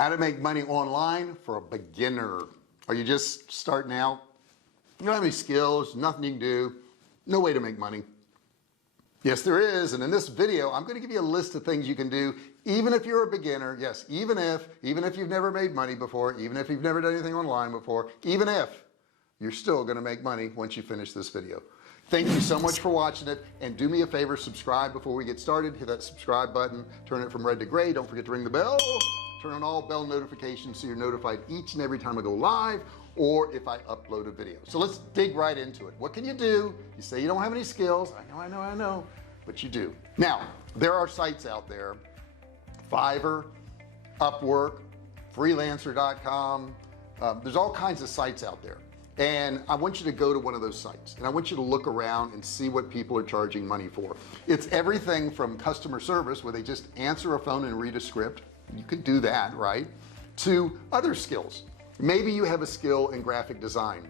How to make money online for a beginner. Are you just starting out? You don't have any skills, nothing you can do, no way to make money. Yes, there is. And in this video, I'm going to give you a list of things you can do, even if you're a beginner. Yes, even if you've never made money before, even if you've never done anything online before, even if you're still going to make money once you finish this video. Thank you so much for watching it, and do me a favor, subscribe before we get started. Hit that subscribe button, turn it from red to gray. Don't forget to ring the bell, turn on all bell notifications so you're notified each and every time I go live or if I upload a video. So let's dig right into it. What can you do? You say you don't have any skills. I know, but you do. Now, there are sites out there, Fiverr, Upwork, Freelancer.com. There's all kinds of sites out there. And I want you to go to one of those sites and I want you to look around and see what people are charging money for. It's everything from customer service, where they just answer a phone and read a script. You could do that, right? To other skills. Maybe you have a skill in graphic design.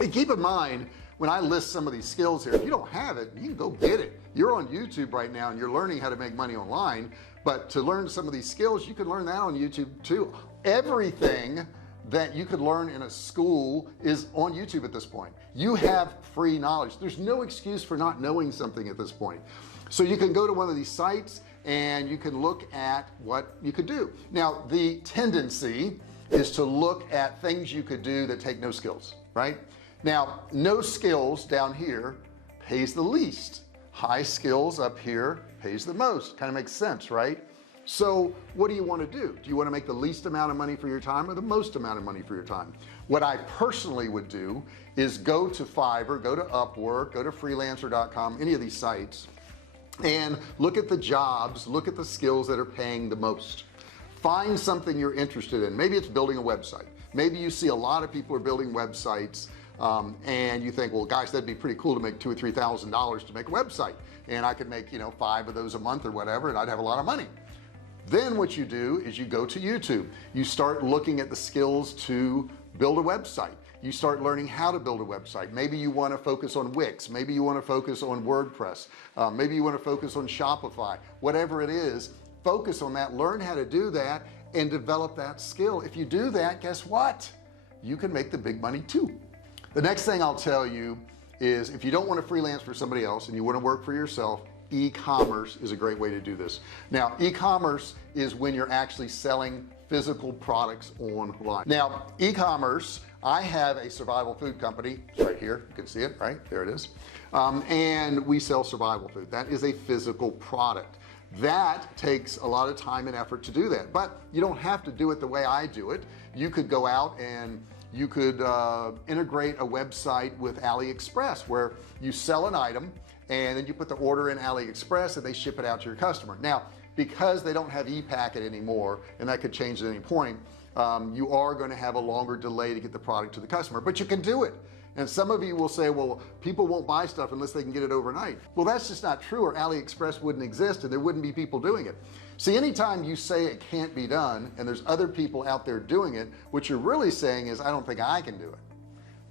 And keep in mind, when I list some of these skills here, if you don't have it, you can go get it. You're on YouTube right now and you're learning how to make money online, but to learn some of these skills, you can learn that on YouTube too. Everything that you could learn in a school is on YouTube at this point. You have free knowledge. There's no excuse for not knowing something at this point. So you can go to one of these sites and you can look at what you could do. Now, the tendency is to look at things you could do that take no skills, right? Now, no skills down here pays the least. High skills up here pays the most. Kind of makes sense, right? So what do you want to do? Do you want to make the least amount of money for your time or the most amount of money for your time? What I personally would do is go to Fiverr, go to Upwork, go to Freelancer.com, any of these sites, and look at the jobs, look at the skills that are paying the most. Find something you're interested in. Maybe it's building a website. Maybe you see a lot of people are building websites and you think, well, guys, that'd be pretty cool to make $2,000 or $3,000 to make a website, and I could make 5 of those a month or whatever, and I'd have a lot of money. Then what you do is you go to YouTube, you start looking at the skills to build a website. You start learning how to build a website. Maybe you want to focus on Wix, maybe you want to focus on WordPress, maybe you want to focus on Shopify. Whatever it is, focus on that, learn how to do that, and develop that skill. If you do that, guess what? You can make the big money too. The next thing I'll tell you is, if you don't want to freelance for somebody else and you want to work for yourself, e-commerce is a great way to do this. Now, e-commerce is when you're actually selling physical products online. Now, e-commerce, I have a survival food company. It's right here, you can see it, right there it is, and we sell survival food. That is a physical product. That takes a lot of time and effort to do that, but you don't have to do it the way I do it. You could go out and you could integrate a website with AliExpress, where you sell an item and then you put the order in AliExpress and they ship it out to your customer. Now, because they don't have e-packet anymore, and that could change at any point, you are going to have a longer delay to get the product to the customer, but you can do it. And some of you will say, well, people won't buy stuff unless they can get it overnight. Well, that's just not true, or AliExpress wouldn't exist and there wouldn't be people doing it. See, anytime you say it can't be done and there's other people out there doing it, what you're really saying is, I don't think I can do it.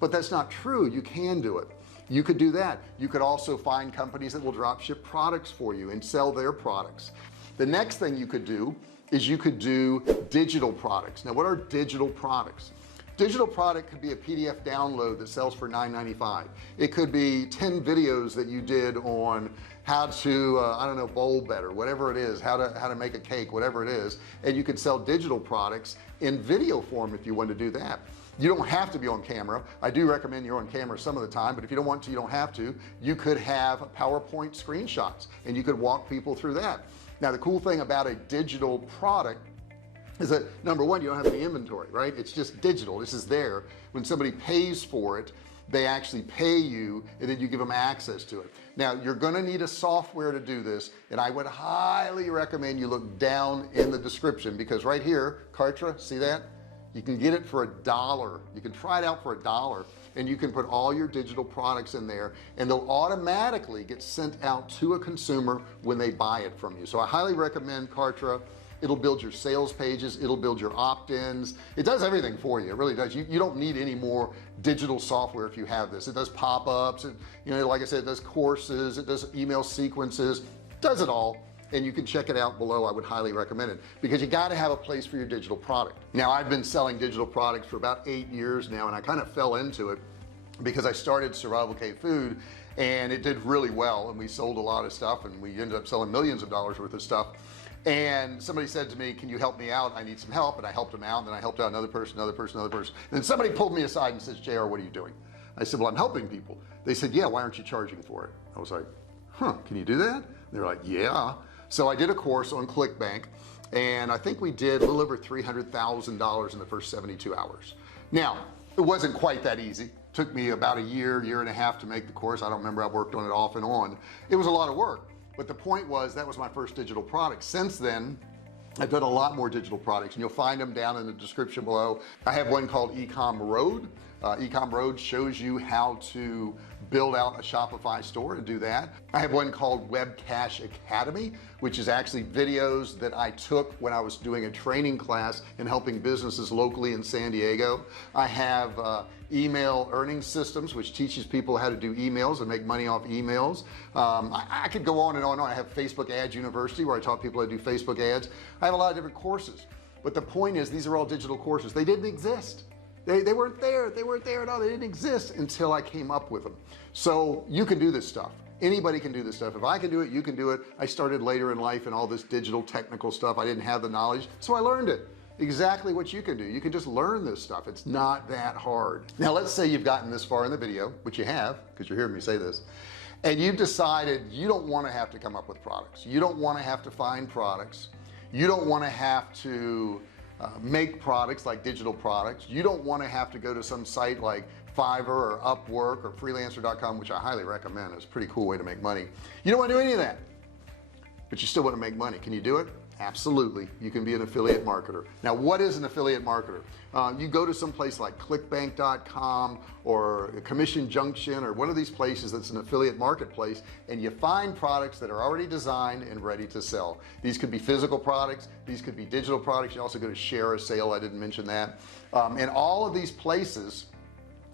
But that's not true. You can do it. You could do that. You could also find companies that will drop ship products for you and sell their products. The next thing you could do is you could do digital products. Now, what are digital products? Digital product could be a PDF download that sells for $9.95. It could be 10 videos that you did on how to I don't know, bowl better, whatever it is, how to make a cake, whatever it is, and you could sell digital products in video form if you want to do that. You don't have to be on camera. I do recommend you're on camera some of the time, but if you don't want to, you don't have to. You could have PowerPoint screenshots and you could walk people through that. Now, the cool thing about a digital product is that, number one, you don't have any inventory, right? It's just digital. This is there. When somebody pays for it, they actually pay you and then you give them access to it. Now, you're going to need a software to do this, and I would highly recommend you look down in the description, because right here, Kartra, see that? You can get it for $1. You can try it out for $1, and you can put all your digital products in there and they'll automatically get sent out to a consumer when they buy it from you. So I highly recommend Kartra. It'll build your sales pages, it'll build your opt-ins, it does everything for you. It really does. You don't need any more digital software if you have this. It does pop-ups, like I said, it does courses, it does email sequences, does it all. and you can check it out below. I would highly recommend it because you got to have a place for your digital product. Now I've been selling digital products for about 8 years now, and I kind of fell into it because I started Survivalcave food and it did really well, and we sold a lot of stuff, and we ended up selling millions of dollars worth of stuff. And somebody said to me, can you help me out? I need some help. And I helped them out, and then I helped out another person, another person, another person. And then somebody pulled me aside and says, JR, what are you doing? I said, well, I'm helping people. They said, yeah, why aren't you charging for it? I was like, can you do that? They're like, yeah. So I did a course on ClickBank, and I think we did a little over $300,000 in the first 72 hours. Now it wasn't quite that easy. It took me about a year and a half to make the course. I don't remember. I worked on it off and on. It was a lot of work, but the point was that was my first digital product. Since then I've done a lot more digital products, and you'll find them down in the description below. I have one called Ecom Road. Ecom Road shows you how to build out a Shopify store and do that. I have one called Web Cache Academy, which is actually videos that I took when I was doing a training class and helping businesses locally in San Diego. I have email earning systems, which teaches people how to do emails and make money off emails. I could go on and on and on. I have Facebook Ads University, where I taught people how to do Facebook ads. I have a lot of different courses, but the point is these are all digital courses. They didn't exist. They weren't there. They weren't there at all. They didn't exist until I came up with them. So you can do this stuff. Anybody can do this stuff. If I can do it, you can do it. I started later in life and all this digital technical stuff. I didn't have the knowledge, so I learned it. Exactly what you can do. You can just learn this stuff. It's not that hard. Now let's say you've gotten this far in the video, which you have because you're hearing me say this, and you've decided you don't want to have to come up with products. You don't want to have to find products. You don't want to have to make products like digital products. You don't want to have to go to some site like Fiverr or Upwork or freelancer.com, which I highly recommend. It's a pretty cool way to make money. You don't want to do any of that, but you still want to make money. Can you do it? Absolutely. You can be an affiliate marketer. Now what is an affiliate marketer? You go to some place like clickbank.com or Commission Junction or one of these places that's an affiliate marketplace, and you find products that are already designed and ready to sell. These could be physical products, these could be digital products. You also go to share a sale. I didn't mention that. And all of these places,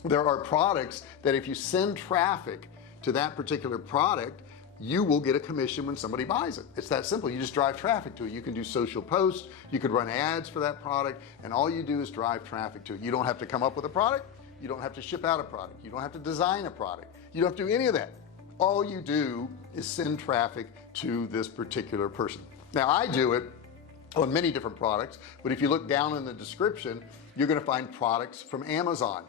there are products that if you send traffic to that particular product, you will get a commission when somebody buys it. It's that simple. You just drive traffic to it. You can do social posts, you could run ads for that product, and all you do is drive traffic to it. You don't have to come up with a product. You don't have to ship out a product. You don't have to design a product. You don't have to do any of that. All you do is send traffic to this particular person. Now I do it on many different products, but if you look down in the description, you're going to find products from Amazon,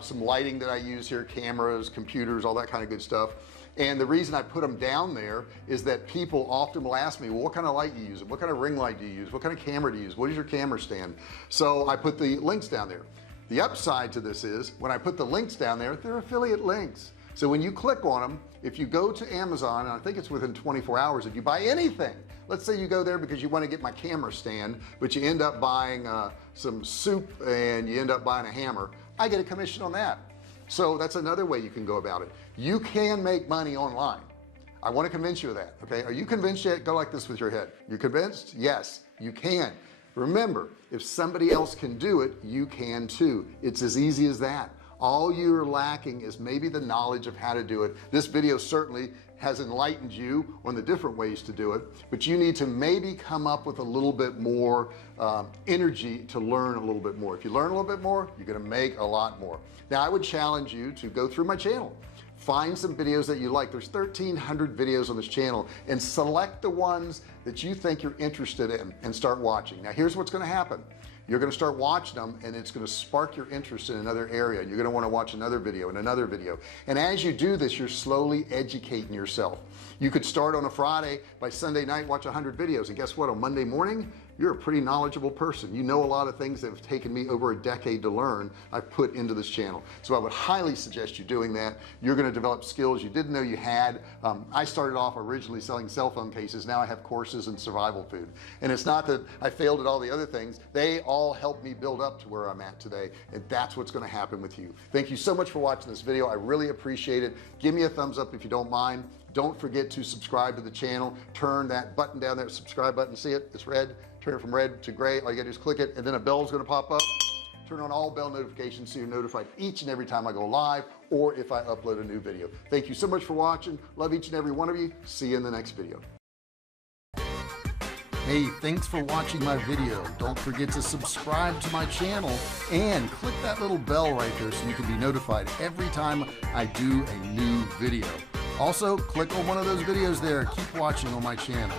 some lighting that I use here, cameras, computers, all that kind of good stuff. And the reason I put them down there is that people often will ask me, well, what kind of light do you use? What kind of ring light do you use? What kind of camera do you use? What is your camera stand? So I put the links down there. The upside to this is when I put the links down there, they're affiliate links. So when you click on them, if you go to Amazon, and I think it's within 24 hours, if you buy anything, let's say you go there because you want to get my camera stand, but you end up buying some soup and you end up buying a hammer, I get a commission on that. So that's another way you can go about it. You can make money online. I want to convince you of that. Okay, are you convinced yet? Go like this with your head. You convinced? Yes, you can. Remember, if somebody else can do it, you can too. It's as easy as that. All you're lacking is maybe the knowledge of how to do it. This video certainly has enlightened you on the different ways to do it, but you need to maybe come up with a little bit more energy to learn a little bit more. If you learn a little bit more, you're going to make a lot more. Now I would challenge you to go through my channel, find some videos that you like. There's 1,300 videos on this channel, and select the ones that you think you're interested in and start watching. Now here's what's going to happen. You're going to start watching them, and it's going to spark your interest in another area. You're going to want to watch another video and another video, and as you do this, you're slowly educating yourself. You could start on a Friday, by Sunday night watch 100 videos, and guess what, on Monday morning you're a pretty knowledgeable person. You know a lot of things that have taken me over a decade to learn. I've put into this channel, so I would highly suggest you doing that. You're going to develop skills you didn't know you had. I started off originally selling cell phone cases. Now I have courses in survival food, and it's not that I failed at all the other things. They all helped me build up to where I'm at today, and that's what's going to happen with you. Thank you so much for watching this video. I really appreciate it. Give me a thumbs up if you don't mind. Don't forget to subscribe to the channel. Turn that button down there, subscribe button, see it, it's red. Turn it from red to gray. All you gotta do is click it, and then a bell's gonna pop up. Turn on all bell notifications so you're notified each and every time I go live or if I upload a new video. Thank you so much for watching. Love each and every one of you. See you in the next video. Hey, thanks for watching my video. Don't forget to subscribe to my channel and click that little bell right there so you can be notified every time I do a new video. Also, click on one of those videos there. Keep watching on my channel.